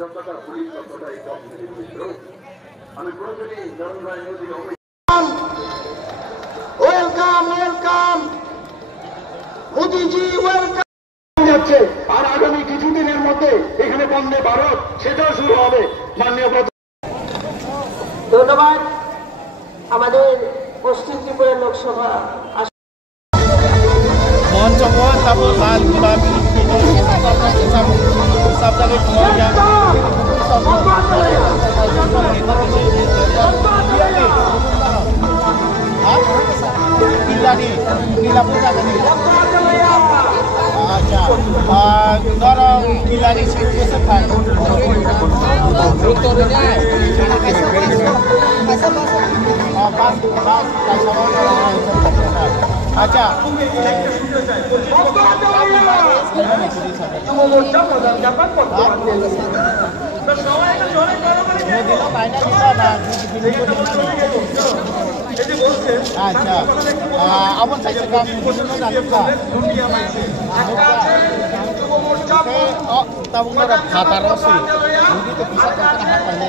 যতটা পুলিশ ততটাই মিত্র আমি প্রয়োজনে নরেন্দ্র মোদী ওয়েলকাম ওয়েলকাম মোদিজি ওয়েলকাম যাচ্ছে। আর আগামী কিছুদিনের মধ্যে এখানে বন্দে ভারত সেটাও শুরু হবে। মাননীয় ধন্যবাদ। আমাদের পশ্চিম ত্রিপুরা লোকসভা मंच पर तब लाल गुलाबी शब्दले नीला पूजा करनी अच्छा गरम किलारी से कैसे खाए अच्छा अच्छा अपन साइड का तब उन्होंने खाता रसी मुझे तो पिसा करके हाथ पहले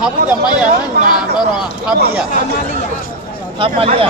हाबी जमाया ना करो हाबिया Amalia.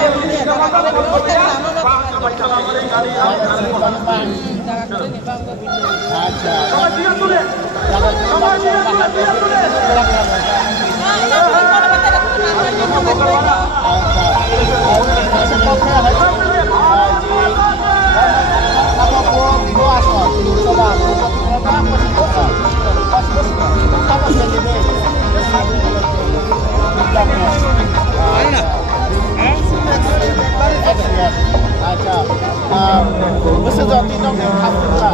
अच्छा बस जाती तो खापुरा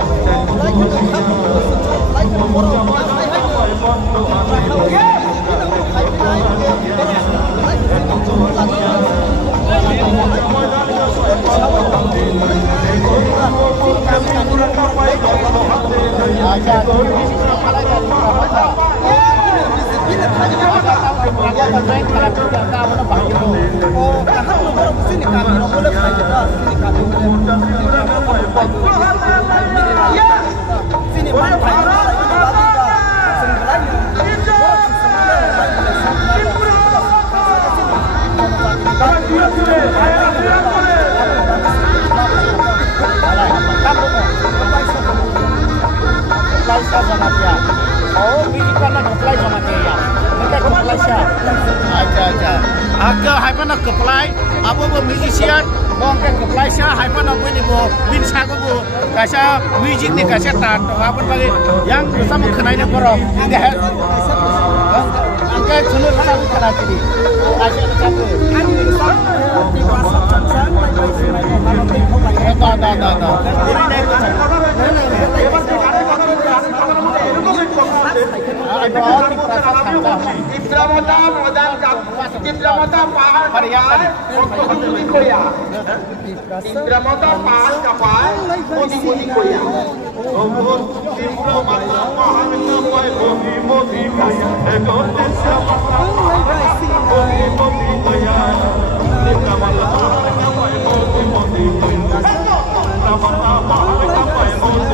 Agak hyper nak keplai, apa bu musician, orang ke keplai sah hyper nak punya bu bin sagu bu, kasih music ni kasih tat, apa bagi yang sama kenai ni korang, enggak, enggak cuma sama kenai sini, kasih campur. Dah. Ini naik tu. চিত্রমতা প্রদান চিত্রমতা পাহাড় মোদি করিয়া চিত্রমতা পাহাড় কাপায় মোদি করিয়া চিত্রমতা পাহাড় কাপায় মোদি করিয়া মোদি করিয়া চিত্রমতা পাহাড় কাপায় মোদি করিয়া চিত্রমতা পাহাড় কাপায় মোদি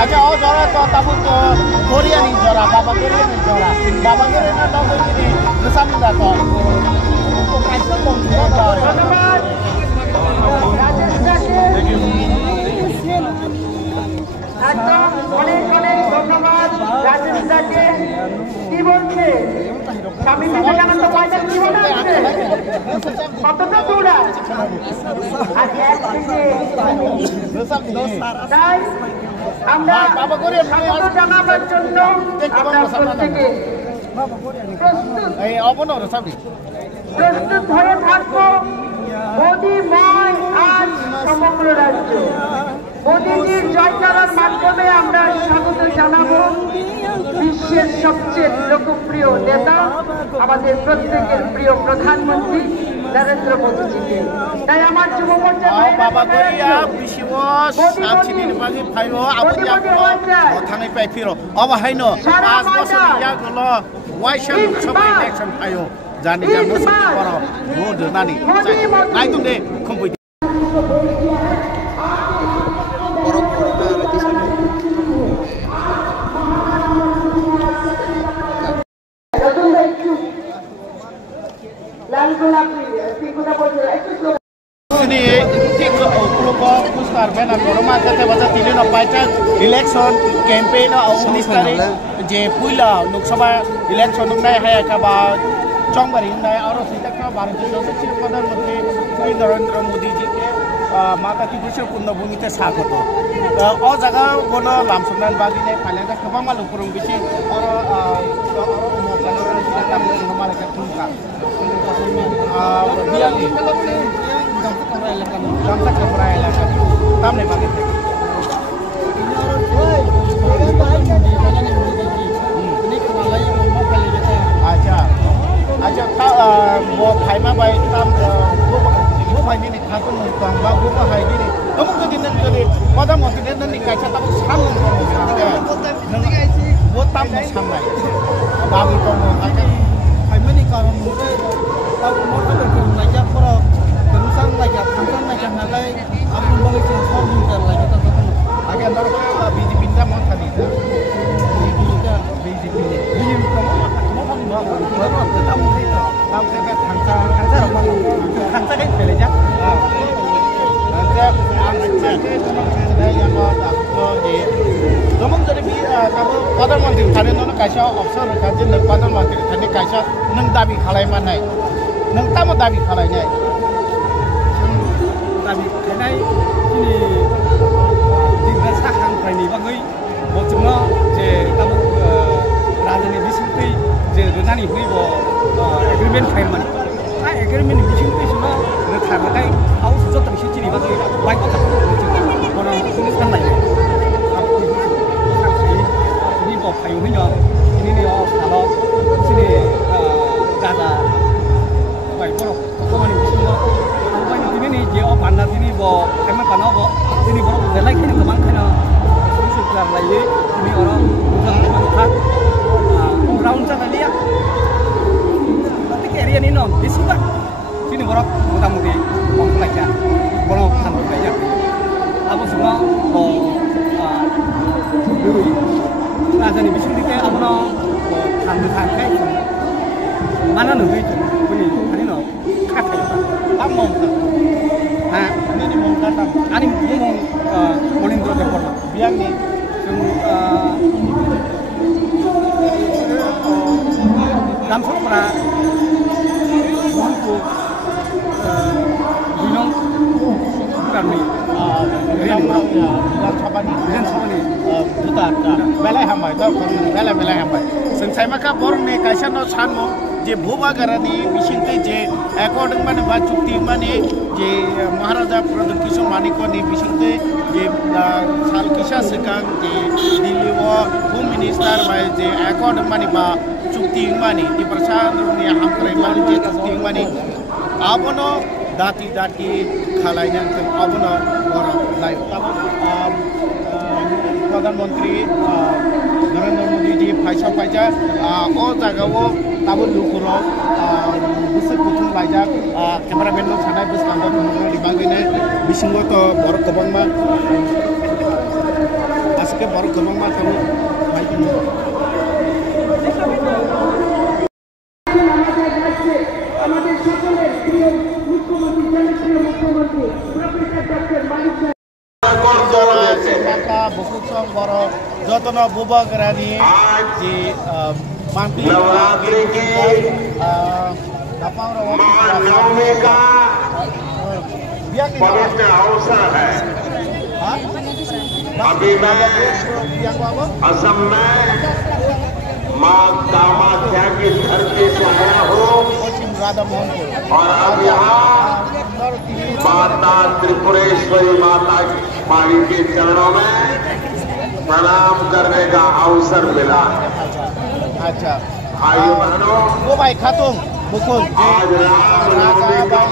अच्छा और जरा तो तब तो कोरिया नहीं जरा बाबा कोरिया नहीं जरा बाबा कोरिया ना तो कोई नहीं निशान दा तो कैसे पहुंचा तो অনেক অনেক ধন্যবাদ রাজেশ দাকে। কি বলছে স্বামী বিবেকানন্দ পয়সা কি মনে আছে কতটা দূর আজ তাই আমরা স্বাগত জানাবার জন্য আমরা প্রত্যেকে প্রস্তুত হয়ে থাকবো। মোদিময় আজ সমগ্র রাজ্য মোদিজির জয়কারার মাধ্যমে আমরা স্বাগত জানাবো বিশ্বের সবচেয়ে লোকপ্রিয় নেতা আমাদের প্রত্যেকের প্রিয় প্রধানমন্ত্রী नरेंद्र मोदी जी के তাই আমার যুব মোর্চা बाबा गरिया बिसिवो साबसिनि बागै फाइयो आबुया थाङै पाइ फिरो अब हायनो 5 बोसोर यागलो वाइसन सबै इलेक्शन फाइयो जानि जा मोसि बर गो दोनानि आइ तुंदे खम्पै लाल गुलाबी पिकुदा बोलते हैं ini tik kelompok pusar bena korma kata baca tini no baca election campaign au ministeri je puila Lok Sabha election nai hai ka ba chongbari nai aro sita ka Bharatiya Janata Party Pradhan Mantri Shri Narendra Modi ji ke mata tibushir punna bhumi te swagat o jaga gono lamsumnan bagi nai phale ka khaba malu purung bisi aro mo channel sita mo mala ka tunka dia ni Dampak keberai lah kan, tam ni bagi tak. Aja, aja tak buat hai mah baik tam buat hai ni tak pun tuang, buat hai ni. Kamu tu di nanti pada masa ni nanti kaya tak sam, buat tam sam lagi. Bagi kamu aja hai mah ni kalau mungkin tahu mau apa pun aja kalau tentang lagi tentang macam mana apa boleh kita komunikasi lagi tentang agar mereka BJP kita mau tadi BJP mau kamu tetap itu tam kita tangsa apa tangsa kan belajar nanti ada yang mau tak di kamu jadi kamu Perdana Menteri tadi nona kaisa opsi kaji neng Perdana Menteri tadi kaisa neng dabi kalai mana neng tamu dabi kalai ni tapi kenai ini tinggal saham prani bagai bocor je kamu rajani bisingti je renani hui bo agreement firman agreement bisingti semua rekan kai au sudah terisi ciri bagai baik otak orang ini kan lain ini bo kayu ni ini dia kalau sini jaga baik borok kemana bisingnya ini je oh panas ini bo kami panas bo ini borok belai kini kemang kena ini sudah lagi ini orang bukan kemang round sana dia tapi area ini non di sini sini borok mudah-mudi mau belajar borok kan belajar apa semua oh dulu ada nih bising kita apa no kan kayak mana nih ini ini no kata apa mau ini mau kata ani mau Molindro Depot biang ni dalam sopra untuk binong kami rian sabani buta belai hambai dah belai hambai sensai maka borong ni kaisa no sanmo je bhuba garani bisinte je according mane ba chukti mane je Maharaja Pradhan Kishore Maniko ni bisinte je sal kisha sekang je Delhi wo home minister ba je according mane ba chukti mane di prasan ni hamkrai mane je chukti mane abono dati khalai nang abono ora lai tabo Pradhan Mantri Narendra Modi ji paisa o jaga wo tabo lukuro bisa kutung baca kameramen lo sana bus kantor di bagian bisingo to borok kebang ma aske borok kebang ma kamu baik ini আমাদের সকলের প্রিয় মুখ্যমন্ত্রী জনপ্রিয় মুখ্যমন্ত্রী professor doctor মানিক maka buku song boro jotono bubagrani di manti Dapang Rawat पवित्र अवसर है। अभी मैं असम में माँ कामाख्या की धरती से आया हूँ और अब यहाँ माता त्रिपुरेश्वरी माता माली के चरणों में प्रणाम करने का अवसर मिला। अच्छा भाइयों बहनों, वो भाई खातुम बुकुल आज रामनवमी का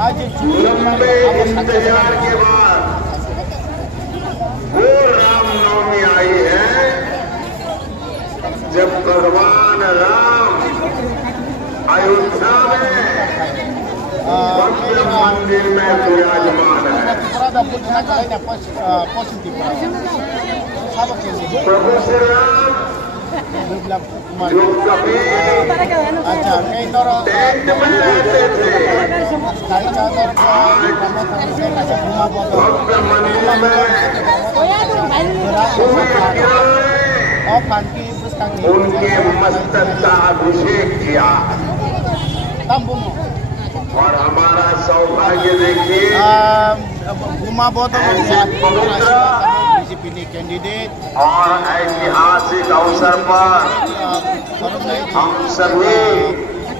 आज लंबे इंतजार के बाद वो रामनवमी आई है जब भगवान राम अयोध्या में भव्य मंदिर में विराजमान है। प्रभु श्री राम जो कभी टेंट में रहते थे भव्य मंदिर में सूर्य किरण उनके मस्तक का अभिषेक किया। और हमारा सौभाग्य देखिए बीजेपी कैंडिडेट और ऐतिहासिक अवसर पर हम सभी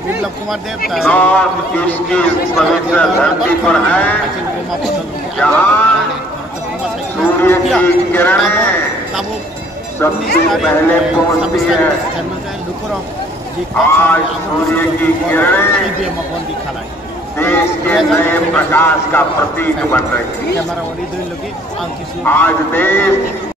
बिप्लब कुमार देव नॉर्थ ईस्ट की पवित्र धरती पर हैं जहाँ सूर्य की किरणें सबसे पहले पहुंचती है। आज सूर्य की किरणें देश के नए प्रकाश का प्रतीक बन रही है। आज देश